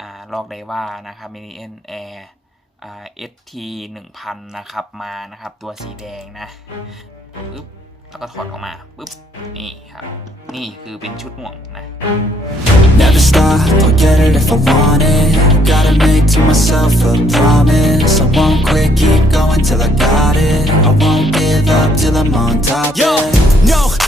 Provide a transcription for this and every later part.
อ่าลอกไดว่านะครับมินิเอ็นแอร์อ่า ST 1000 นะครับมานะครับตัวสีแดงนะปึ๊บแล้วก็ถอดออกมาปึ๊บนี่ครับ นี่คือเป็นชุดหน่วงนะ Never stop, I'll get it if I want it Gotta make to myself a promise I won't quit, keep going till I got it I won't give up till I'm on top, Yo, yeah no, I ain't the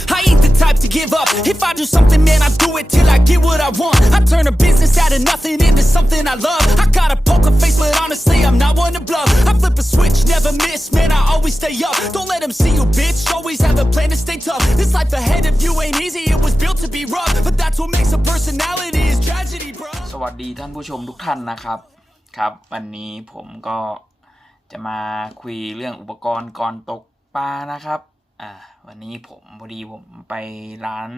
type to give up. If I do something, man, I do it till I get what I want. I turn a business out of nothing into something I love. I got a poker face, but honestly, I'm not one to bluff. I flip a switch, never miss, man, I always stay up. Don't let them see you, bitch. Always have a plan to stay tough. This life ahead of you ain't easy, it was built to be rough. But that's what makes a personality is tragedy, bro. สวัสดีท่านผู้ชมทุกท่านนะครับ ครับ วันนี้ผมก็จะมาคุยเรื่องอุปกรณ์ก่อนตกปลานะครับ อ่าวันนี้ผมพอดีผมไปร้าน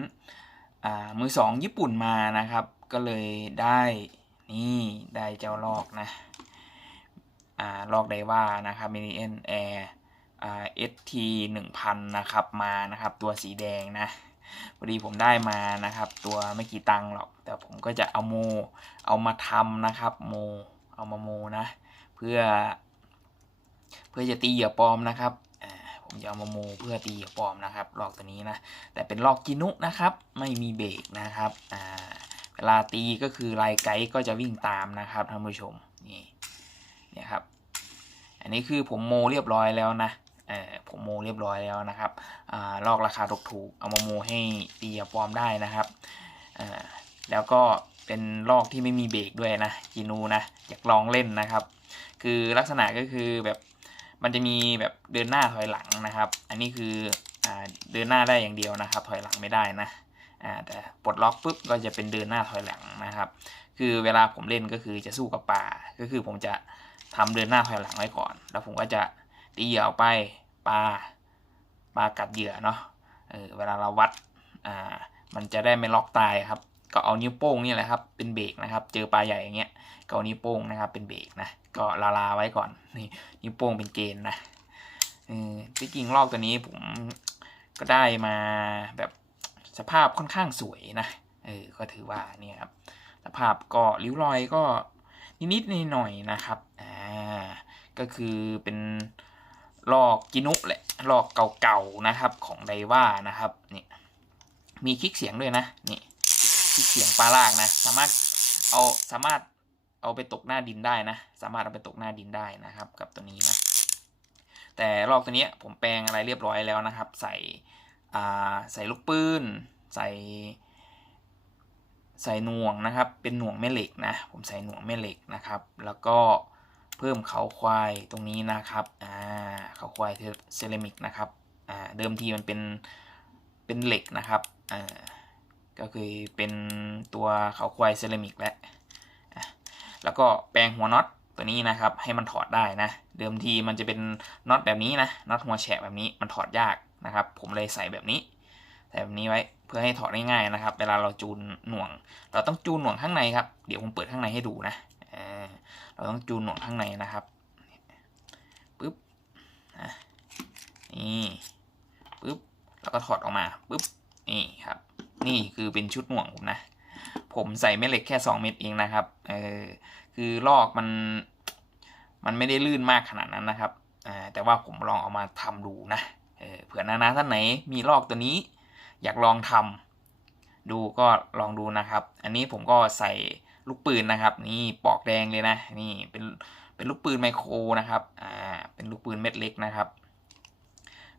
อ่ามือสองญี่ปุ่นมานะครับ ก็เลยได้นี่ได้เจ้าลอกนะอ่าลอกไดว่านะครับมินิเอ็นแอร์อ่า ST 1000นะครับมานะครับ ตัวสีแดงนะพอดีผมได้มานะครับ ตัวไม่กี่ตังค์หรอก แต่ผมก็จะเอาโมเอามาทำนะครับโมเอามาโมนะ เพื่อ เพื่อจะตีเหยื่อปลอมนะครับ ผมจะเอามาโมเพื่อตีปลอมนะครับลอกตัวนี้นะ แต่เป็นลอกกินุนะครับ ไม่มีเบรกนะครับอ่าเวลาตีก็คือลายไกด์ก็จะวิ่งตามนะครับท่านผู้ชมนี่เนี่ยครับ อันนี้คือผมโมเรียบร้อยแล้วนะเออผมโมเรียบร้อยแล้วนะครับอ่าลอกราคาถูกๆเอามาโมให้ตีปลอมได้นะครับอ่าแล้วก็เป็นลอกที่ไม่มีเบรกด้วยนะจีนูนะอยากลองเล่นนะครับ คือลักษณะก็คือแบบ มันจะมีแบบเดินหน้าถอยหลังนะครับ อันนี้คืออเดินหน้าได้อย่างเดียวนะครับ ถอยหลังไม่ได้นะแต่ปลดล็อกปุ๊บก็จะเป็นเดินหน้าถอยหลังนะครับ คือเวลาผมเล่นก็คือจะสู้กับป่า ก็คือผมจะทำเดินหน้าถอยหลังไว้ก่อน แล้วผมก็จะตีเหยื่อไปปลาปลากัดเหยื่อเนาะเออเวลาเราวัดอ่ามันจะได้ไม่ล็อกตายครับ ก็เอานิ้วโป้งนี่แหละครับเป็นเบรกนะครับ เจอปลาใหญ่อย่างเงี้ยก็เอานิ้วโป้งนะครับ เป็นเบรกนะก็ลาลาไว้ก่อนนี่นิ้วโป้งเป็นเกณฑ์นะเออที่จริงลอกตัวนี้ผมก็ได้มาแบบสภาพค่อนข้างสวยนะเออก็ถือว่าเนี่ยครับสภาพก็ริ้วรอยก็นิดๆหน่อยๆนะครับอ่าก็คือเป็นลอกกินุแหละลอกเก่าๆนะครับของไดว่านะครับนี่มีคลิกเสียงด้วยนะนี่ คลิกเสียงปลาลากนะ สามารถเอาสามารถเอาไปตกหน้าดินได้นะ สามารถเอาไปตกหน้าดินได้นะครับ กับตัวนี้นะ แต่ลอกตัวนี้ผมแปลงอะไรเรียบร้อยแล้วนะครับ ใส่ใส่ลูกปืนใส่ใส่หน่วงนะครับ เป็นหน่วงแม่เหล็กนะ ผมใส่หน่วงแม่เหล็กนะครับ แล้วก็เพิ่มเขาควายตรงนี้นะครับ อ่า เขาควายเซรามิกนะครับ อ่า เดิมทีมันเป็น เป็นเหล็กนะครับ อ่า ก็คือเป็นตัวเขาควายเซรามิกและอะแล้วก็แปลงหัวน็อตตัวนี้นะครับ ให้มันถอดได้นะ เดิมทีมันจะเป็นน็อตแบบนี้นะน็อตหัวแฉกแบบนี้มันถอดยากนะครับ ผมเลยใส่แบบนี้ใส่แบบนี้ไว้เพื่อให้ถอดง่ายๆนะครับ เวลาเราจูนหน่วง เราต้องจูนหน่วงข้างในครับเดี๋ยวผมเปิดข้างในให้ดูนะเราต้องจูนหน่วงข้างในนะครับปึ๊บนี่ปึ๊บแล้วก็ถอดออกมาปึ๊บนี่ครับ นี่คือเป็นชุดหน่วงผมนะ ผมใส่แม่เหล็กแค่ 2 เม็ดเองนะครับเออคือลอกมันมันไม่ได้ลื่นมากขนาดนั้นนะครับอ่าแต่ว่าผมลองเอามาทำดูนะเออเผื่อนานาท่านไหนมีลอกตัวนี้ อยากลองทำดูก็ลองดูนะครับ อันนี้ผมก็ใส่ลูกปืนนะครับ นี่ปอกแดงเลยนะนี่เป็นเป็นลูกปืนไมโครนะครับอ่าเป็นลูกปืนเม็ดเล็กนะครับ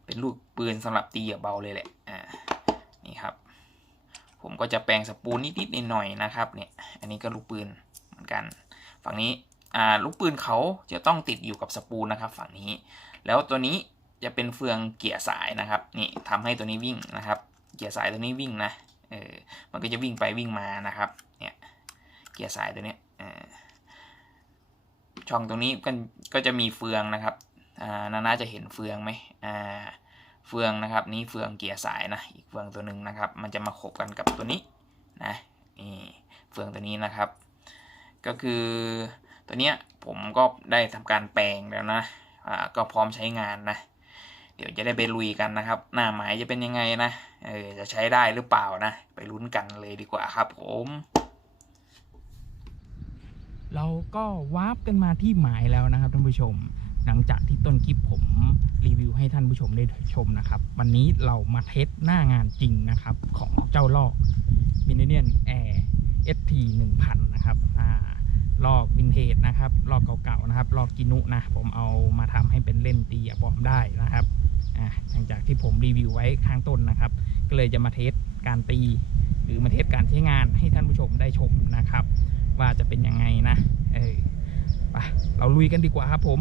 เป็นลูกปืนสำหรับตีเบาเลยแหละอ่านี่ครับ ผมก็จะแปลงสปูนนิดๆหน่อยๆนะครับเนี่ยอันนี้ก็ลูกปืนเหมือนกัน ฝั่งนี้อ่าลูกปืนเขาจะต้องติดอยู่กับสปูนนะครับ ฝั่งนี้ แล้วตัวนี้จะเป็นเฟืองเกียร์สายนะครับนี่ทำให้ตัวนี้วิ่งนะครับ เกียร์สายตัวนี้วิ่งนะเออมันก็จะวิ่งไปวิ่งมานะครับเนี่ยเกียร์สายตัวนี้ช่องตรงนี้ก็ก็จะมีเฟืองนะครับอ่านานาจะเห็นเฟืองไหมอ่า เฟืองนะครับนี่เฟืองเกียร์สายนะอีกเฟืองตัวหนึ่งนะครับ มันจะมาขบกันกับตัวนี้นะนี่เฟืองตัวนี้นะครับ ก็คือตัวเนี้ยผมก็ได้ทำการแปลงแล้วนะอ่าก็พร้อมใช้งานนะเดี๋ยวจะได้ไปลุยกันนะครับ หน้าหมายจะเป็นยังไงนะเออจะใช้ได้หรือเปล่านะ ไปลุ้นกันเลยดีกว่าครับผมเราก็วาร์ปกันมาที่หมายแล้วนะครับท่านผู้ชม หลังจากที่ต้นคลิปผมรีวิวให้ท่านผู้ชมได้ชมนะครับ วันนี้เรามาเทสหน้างานจริงนะครับ ของเจ้าลอก m i n i o n Air ST 1000นะครับอ่าลอกวินเทจนะครับลอกเก่าๆนะครับลอกกินุนะผมเอามาทำให้เป็นเล่นตีอะบอมได้นะครับอ่าหลังจากที่ผมรีวิวไว้ข้างต้นนะครับ ก็เลยจะมาเทสการตี หรือมาเทสการใช้งานให้ท่านผู้ชมได้ชมนะครับ ว่าจะเป็นยังไงนะเออไปเราลุยกันดีกว่าครับผม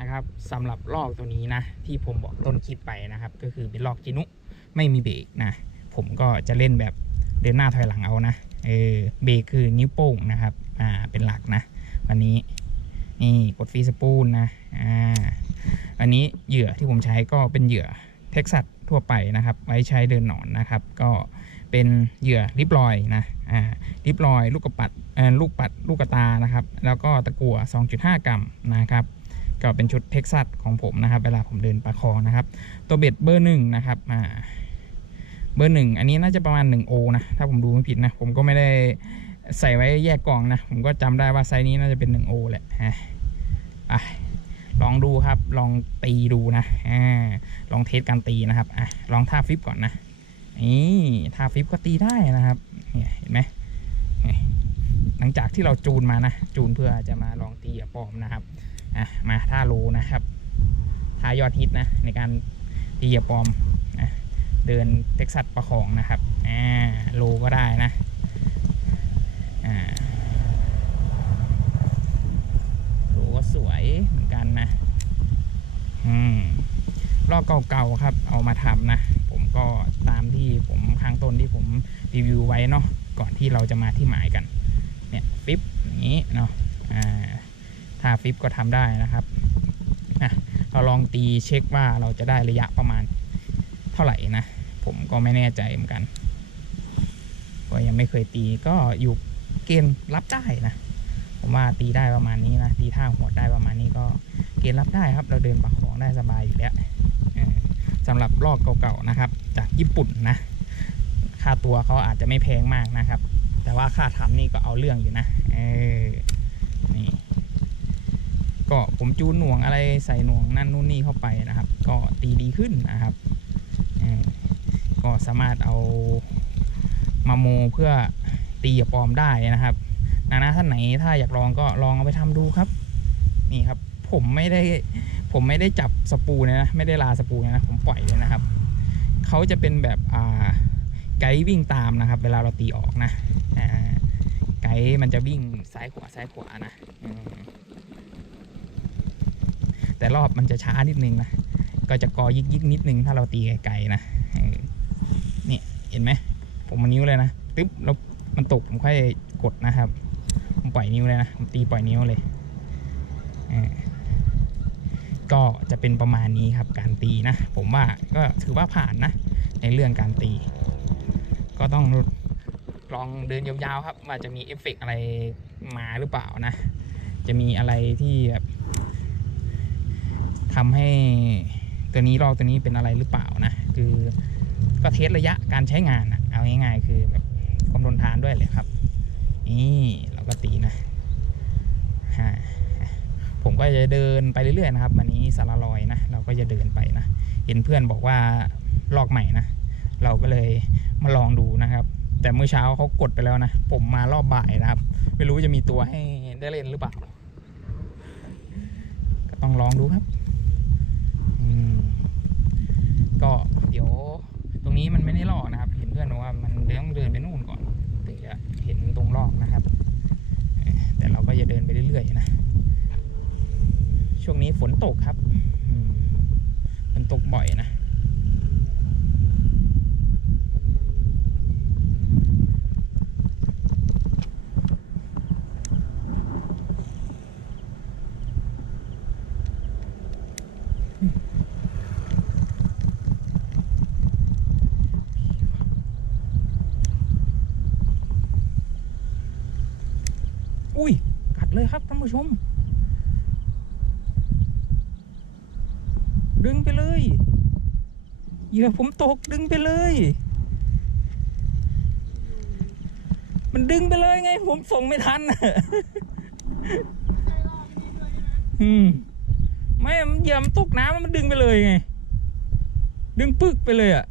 นะครับสำหรับลอกตัวนี้นะที่ผมบอกต้นคลิปไปนะครับ ก็คือเป็นลอกจินุไม่มีเบรกนะผมก็จะเล่นแบบเดินหน้าถอยหลังเอานะเออเบรกคือนิ้วโป้งนะครับอ่าเป็นหลักนะ วันนี้นี่กดฟรีสปูลนะอ่าอันนี้เหยื่อที่ผมใช้ก็เป็นเหยื่อเท็กซัสทั่วไปนะครับ ไว้ใช้เดินหนอนนะครับ ก็เป็นเหยื่อริบลอยนะอ่าริบลอย ลูกกระปัดลูกปัดลูกกระตานะครับ แล้วก็ตะกั่ว2.5 กรัมนะครับ ก็เป็นชุดเท็กซัสของผมนะครับ เวลาผมเดินปลาคอนะครับ ตัวเบ็ดเบอร์หนึ่งนะครับอ่าเบอร์หนึ่งอันนี้น่าจะประมาณ1โอนะ ถ้าผมดูไม่ผิดนะ ผมก็ไม่ได้ใส่ไว้แยกกล่องนะ ผมก็จำได้ว่าไซส์นี้น่าจะเป็น1โอแหละฮะอะลองดูครับ ลองตีดูนะอ่าลองเทสการตีนะครับอะลองท่าฟลิปก่อนนะนี่ท่าฟลิปก็ตีได้นะครับเห็นไหมหลังจากที่เราจูนมานะ จูนเพื่อจะมาลองตีกับปอมนะครับ อะมาท่าโลนะครับท่ายอดฮิตนะในการตีกับปอมนะเดินเท็กซัสประคองนะครับอ่าโลก็ได้นะอ่าโลก็สวยเหมือนกันนะอืมลอกเก่าๆครับ เอามาทำนะ ผมก็ตามที่ผมข้างต้นที่ผมรีวิวไว้เนาะก่อนที่เราจะมาที่หมายกัน เนี่ยฟิปอย่างนี้เนาะอ่า ถ้าฟิปก็ทำได้นะครับนะเราลองตีเช็คว่าเราจะได้ระยะประมาณเท่าไหร่นะ ผมก็ไม่แน่ใจเหมือนกัน ก็ยังไม่เคยตีก็อยู่เกณฑ์รับได้นะ ผมว่าตีได้ประมาณนี้นะ ตีท่าหัวได้ประมาณนี้ก็เกณฑ์รับได้ครับ เราเดินปักของได้สบายอยู่แล้วสำหรับลอกเก่าๆนะครับ จากญี่ปุ่นนะ ค่าตัวเขาอาจจะไม่แพงมากนะครับ แต่ว่าค่าทำนี่ก็เอาเรื่องอยู่นะเออนี่ ก็ผมจูนหน่วงอะไรใส่หน่วงนั่นนู่นนี่เข้าไปนะครับ ก็ตีดีขึ้นนะครับก็สามารถเอามาโมเพื่อตีกับปลอมได้นะครับนะนะท่านไหนถ้าอยากลองก็ลองเอาไปทำดูครับ นี่ครับ ผมไม่ได้ผมไม่ได้จับสปูเลยนะ ไม่ได้ลาสปูนะ ผมปล่อยเลยนะครับเขาจะเป็นแบบอ่าไกด์วิ่งตามนะครับ เวลาเราตีออกนะไกด์มันจะวิ่งซ้ายขวาซ้ายขวานะอื แต่รอบมันจะช้านิดนึงนะ ก็จะกอยิกยิกนิดนึงถ้าเราตีไกลๆนะนี่เห็นไหม ผมมานิ้วเลยนะตึ๊บแล้วมันตกผมค่อยกดนะครับผมปล่อยนิ้วเลยนะผมตีปล่อยนิ้วเลยก็จะเป็นประมาณนี้ครับการตีนะ ผมว่าก็ถือว่าผ่านนะ ในเรื่องการตี ก็ต้องลองเดินยาวๆครับว่าจะมีเอฟเฟกต์อะไรมาหรือเปล่านะ จะมีอะไรที่แบบ ทำให้ตัวนี้ลอกตัวนี้เป็นอะไรหรือเปล่านะ คือก็เทสระยะการใช้งานอะเอาง่ายๆ คือแบบความทนทานด้วยเลยครับ นี่เราก็ตีนะฮะผมก็จะเดินไปเรื่อยๆนะครับวันนี้สารลอยนะเราก็จะเดินไปนะเห็นเพื่อนบอกว่าลอกใหม่นะเราก็เลยมาลองดูนะครับ แต่เมื่อเช้าเขากดไปแล้วนะ ผมมารอบบ่ายนะครับ ไม่รู้จะมีตัวให้ได้เล่นหรือเปล่า ก็ต้องลองดูครับ อืม ก็เดี๋ยวตรงนี้มันไม่ได้ลอกนะครับ เห็นเพื่อนบอกว่ามันเลี้ยงเดินไปนู่นก่อน ถึงจะเห็นตรงลอกนะครับ แต่เราก็จะเดินไปเรื่อยๆนะ ช่วงนี้ฝนตกครับมฝนตกบ่อยนะ อุ้ย กัดเลย ครับท่านผู้ชม ดึงไปเลยเหยื่อผมตกดึงไปเลย มันดึงไปเลยไง ผมส่งไม่ทันอืมไม่มันเหยียบมันตกน้ำมันดึงไปเลยไง ดึงปึ๊กไปเลยอะ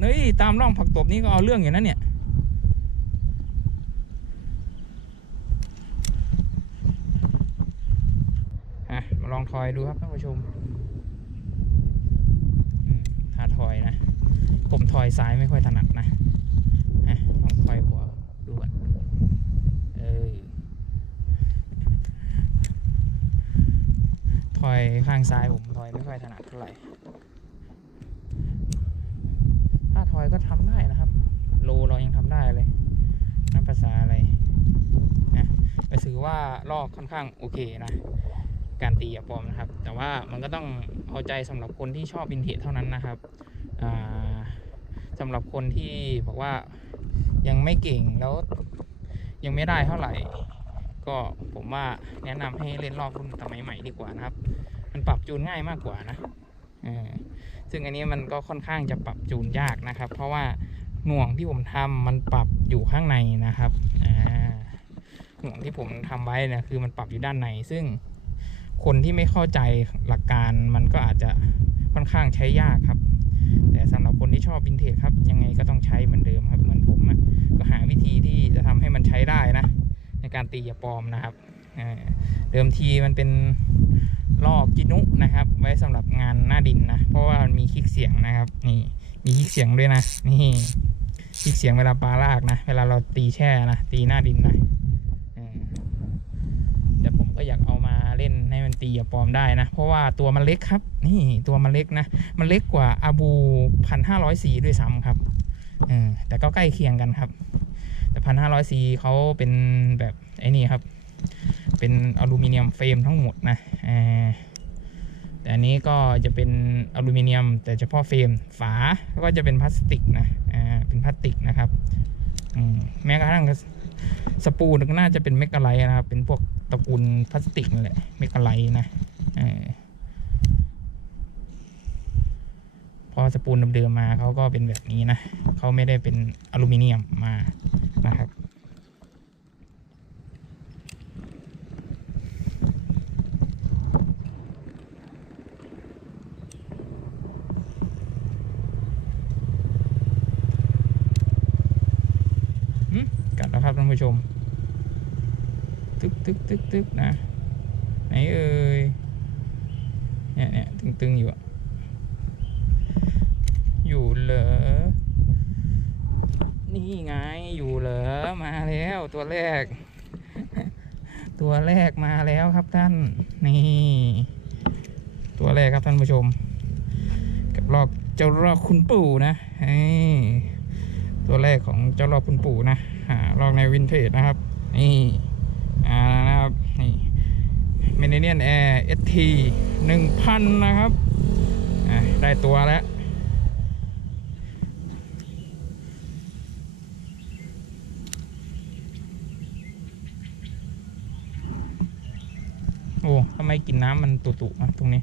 เฮ้ยตามร่องผักตบนี้ก็เอาเรื่องอยู่นะเนี่ย อะ มา ลองทอยดูครับท่านผู้ชมอืมถ้าทอยนะ ผมทอยซ้ายไม่ค่อยถนัดนะลองทอยขวาดูก่อนเออทอยข้างซ้ายผมทอยไม่ค่อยถนัดเท่าไหร่ถ้าทอยก็ทำได้นะครับ โลเรายังทำได้เลยนับภาษาอะไรนะก็ถือว่าลอกค่อนข้างโอเคนะ การตีอะปอมนะครับ แต่ว่ามันก็ต้องเอาใจสำหรับคนที่ชอบวินเทจเท่านั้นนะครับอ่าสำหรับคนที่บอกว่ายังไม่เก่งแล้วยังไม่ได้เท่าไหร่ ก็ผมว่าแนะนำให้เล่นลอกรุ่นสมัยใหม่ดีกว่านะครับ มันปรับจูนง่ายมากกว่านะซึ่งอันนี้มันก็ค่อนข้างจะปรับจูนยากนะครับ เพราะว่าหน่วงที่ผมทำมันปรับอยู่ข้างในนะครับหน่วงที่ผมทำไว้นี่คือมันปรับอยู่ด้านในซึ่ง คนที่ไม่เข้าใจหลักการมันก็อาจจะค่อนข้างใช้ยากครับ แต่สำหรับคนที่ชอบวินเทจครับ ยังไงก็ต้องใช้เหมือนเดิมครับ เหมือนผมก็หาวิธีที่จะทำให้มันใช้ได้นะ ในการตีอย่าปลอมนะครับเดิมทีมันเป็นลอกกินุนะครับ ไว้สำหรับงานหน้าดินนะ เพราะว่ามันมีคลิกเสียงนะครับ นี่มีคลิกเสียงด้วยนะ นี่คลิกเสียงเวลาปลาลากนะ เวลาเราตีแช่นะ ตีหน้าดินนะเออ แต่ผมก็อยากเอามาเล่ นให้มันตีอย่าปลอมได้นะ เพราะว่าตัวมันเล็กครับ นี่ตัวมันเล็กนะ มันเล็กกว่าอาบูพันห้าร้อยสีด้วยซ้ำครับอแต่ก็ใกล้เคียงกันครับ แต่พันห้าร้อยสีเขาเป็นแบบไอ้นี่ครับ เป็นอลูมิเนียมเฟรมทั้งหมดนะแต่อันนี้ก็จะเป็นอลูมิเนียม แต่เฉพาะเฟรมฝาก็จะเป็นพลาสติกนะเป็นพลาสติกนะครับแม้กระทั่งสปูนก็น่าจะเป็นเมกะไลนะครับ เป็นพวก ตระกูลพลาสติกนั่นแหละเมกะไลท์นะอพอสปูนเดิมๆมาเขาก็เป็นแบบนี้นะเขาไม่ได้เป็นอลูมิเนียมมานะครับหึกัดแล้วครับท่านผู้ชม ตึ๊กตึ๊กตึ๊กตึ๊กนะ ไหนเอ่ยเนี่ยเนี่ยตึงตึงอยู่อะอยู่เหรอ นี่ไงอยู่เหรอ มาแล้วตัวแรก ตัวแรกมาแล้วครับท่าน นี่ ตัวแรกครับท่านผู้ชม กับลอกเจ้ารอกคุณปู่นะตัวแรกของเจ้ารอกคุณปู่นะอ่าลอกในวินเทจนะครับ นี่ อ่านะครับนี่เมนเนียนแอร์เอสทีหนึ่งพันนะครับได้ตัวแล้วโอ้ทำไมกลินน้ำมันตุ่ๆนะตรงนี้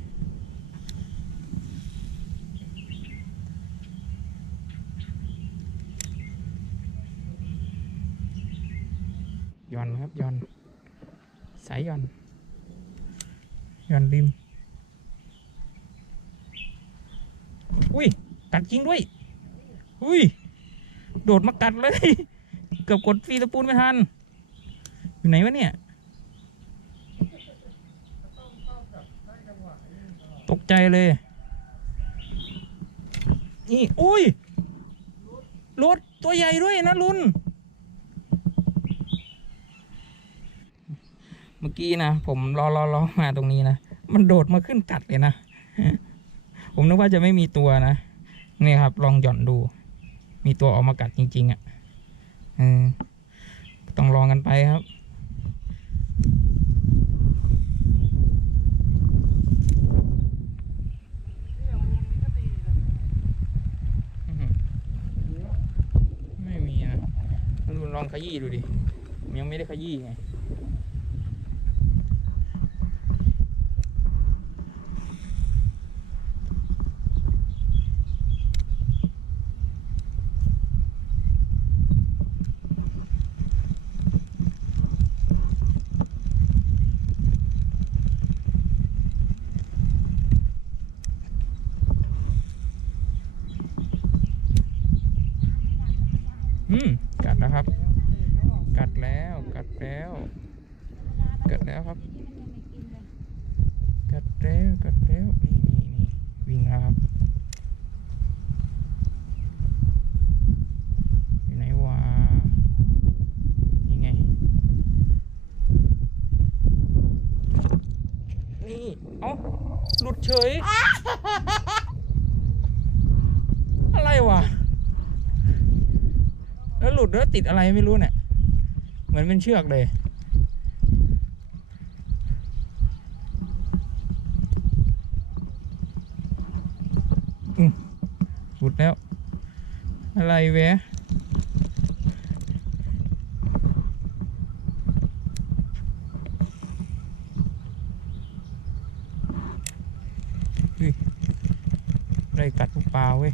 ย่อนครับย่อน สายย่อนย่อนริม อุ้ย กัดจริงด้วย อุ้ย โดดมากัดเลย เกือบกดฟรีสปูนไม่ทัน อยู่ไหนวะเนี่ย ตกใจเลย นี่ อุ้ยรถตัวใหญ่ด้วยนะลุน มื่อกี้นะผมรอรอรอมาตรงนี้นะมันโดดมาขึ้นกัดเลยนะผมนึกว่าจะไม่มีตัวนะนี่ครับ ลองหย่อนดู มีตัวออกมากัดจริง ๆอะ่ะอต้องลองกันไปครับ ไม่มีนะลองขยี้ดูดิยังไม่ได้ขยี้ไง อืมกัด แล้วครับ กัดแล้ว กัดแล้ว กัดแล้วครับ กัดแล้วกัดแล้วนี่นี่นี่วิ่งแล้วครับอยู่ไหนวะนี่ไง นี่ เอ้าหลุดเฉย อะไรวะ แล้ว หลุดแล้วติดอะไรไม่รู้เนี่ย เหมือนเป็นเชือกเลยอืมหลุดแล้ว อะไรเวะเฮ้ยอะไรกัดลูกปลาเว้ย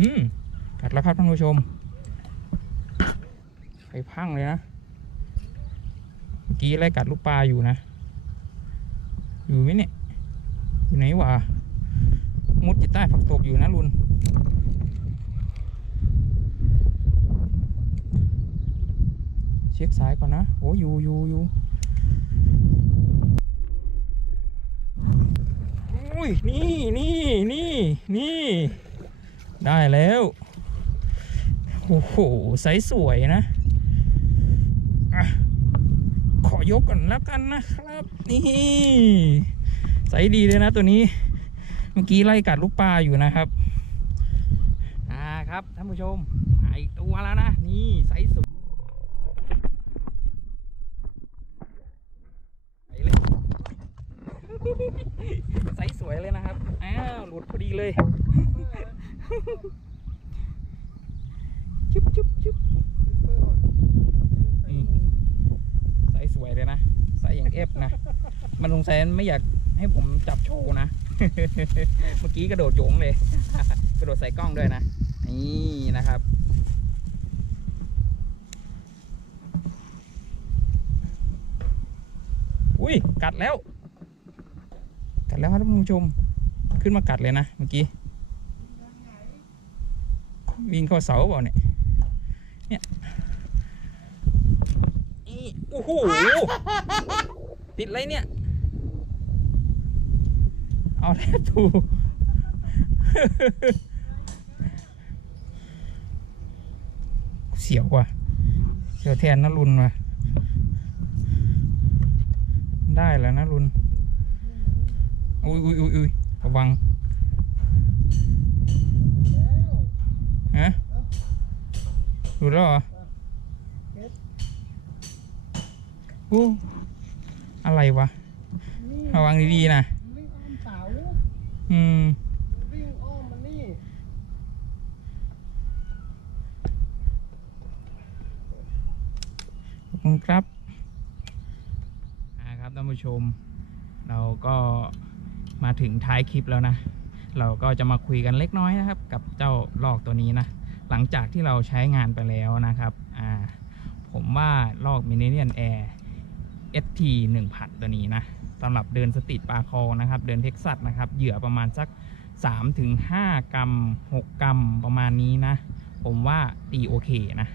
อืมกัดแล้วครับท่านผู้ชมไปพังเลยนะเมื่อกี้ไล่กัดลูกปลาอยู่นะ อยู่ไหมเนี่ย อยู่ไหนวะมุดอยู่ใต้ผักตบอยู่นะลุนเช็คสายก่อนนะโอ้อยู่อยู่อยู่อุ้ยนี่นี่นี่นี่ ได้แล้ว โอ้โหไซส์สวยนะอะขอยกก่อนแล้วกันนะครับ นี่ไซส์ดีเลยนะตัวนี้ เมื่อกี้ไล่กัดลูกปลาอยู่นะครับ อ่าครับท่านผู้ชมมาอีกตัวแล้วนะ นี่ไซส์สวยไปเลยไซส์สวยเลยนะครับ อ้าว หลุดพอดีเลย จุ๊บจุ๊บจุ๊บนี่ไซส์สวยเลยนะไซส์อย่างเอฟนะ มันสงสัยไม่อยากให้ผมจับโชว์นะ เมื่อกี้กระโดดโยงเลย กระโดดใส่กล้องด้วยนะ นี่นะครับอุ้ยกัดแล้ว กัดแล้วครับท่านผู้ชม ขึ้นมากัดเลยนะเมื่อกี้ วิ่งเข้าเสาเปล่าเนี่ย เนี่ยอีโอ้โห ติดอะไรเนี่ย เอาแทบถูกเสียวว่ะ เสียวแทนนะรุนว่ะ ได้แล้วนะรุน อุ้ยอุ้ยอุ้ยอุ้ยระวัง ฮะดูแล้วเหรอโอ้อะไรวะ ระวังดีๆนะวิ่งอ้อมเสาอืมวิ่งอ้อมมันนี่ขอบคุณครับอ่าครับท่านผู้ชม เราก็มาถึงท้ายคลิปแล้วนะ เราก็จะมาคุยกันเล็กน้อยนะครับ กับเจ้าลอกตัวนี้นะ หลังจากที่เราใช้งานไปแล้วนะครับอ่าผมว่าลอกมินิเนียนแอร์ ST 1000 ตัวนี้นะสำหรับเดินสตรีทปลาคอนะครับ เดินเท็กซัสนะครับ เหยื่อประมาณสัก 3-5 กรัม 6 กรัมประมาณนี้นะ ผมว่าตีโอเคนะ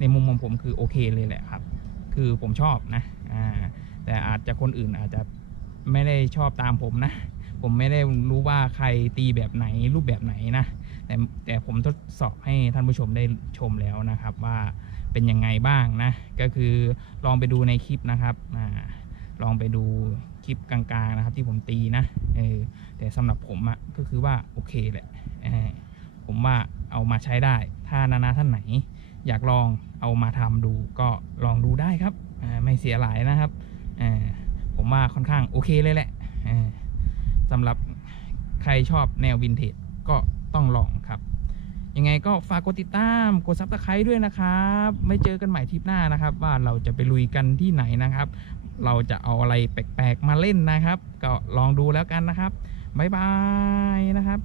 ในมุมของผมคือโอเคเลยแหละครับ คือผมชอบนะ อ่า แต่อาจจะคนอื่นอาจจะไม่ได้ชอบตามผมนะ ผมไม่ได้รู้ว่าใครตีแบบไหนรูปแบบไหนนะ แต่แต่ผมทดสอบให้ท่านผู้ชมได้ชมแล้วนะครับว่าเป็นยังไงบ้างนะ ก็คือลองไปดูในคลิปนะครับอลองไปดูคลิปกลางๆนะครับที่ผมตีนะเออแต่สำหรับผมอะก็คือว่าโอเคแหละผมว่าเอามาใช้ได้ ถ้านานาท่านไหน อยากลองเอามาทำดูก็ลองดูได้ครับ ไม่เสียหลายนะครับผมว่าค่อนข้างโอเคเลยแหละ สำหรับใครชอบแนววินเทจก็ต้องลองครับ ยังไงก็ฝากกดติดตามกดซับสไครต์ด้วยนะครับไม่เจอกันใหม่ทริปหน้านะครับ ว่าเราจะไปลุยกันที่ไหนนะครับ เราจะเอาอะไรแปลกๆมาเล่นนะครับ ก็ลองดูแล้วกันนะครับบ๊ายบายนะครับ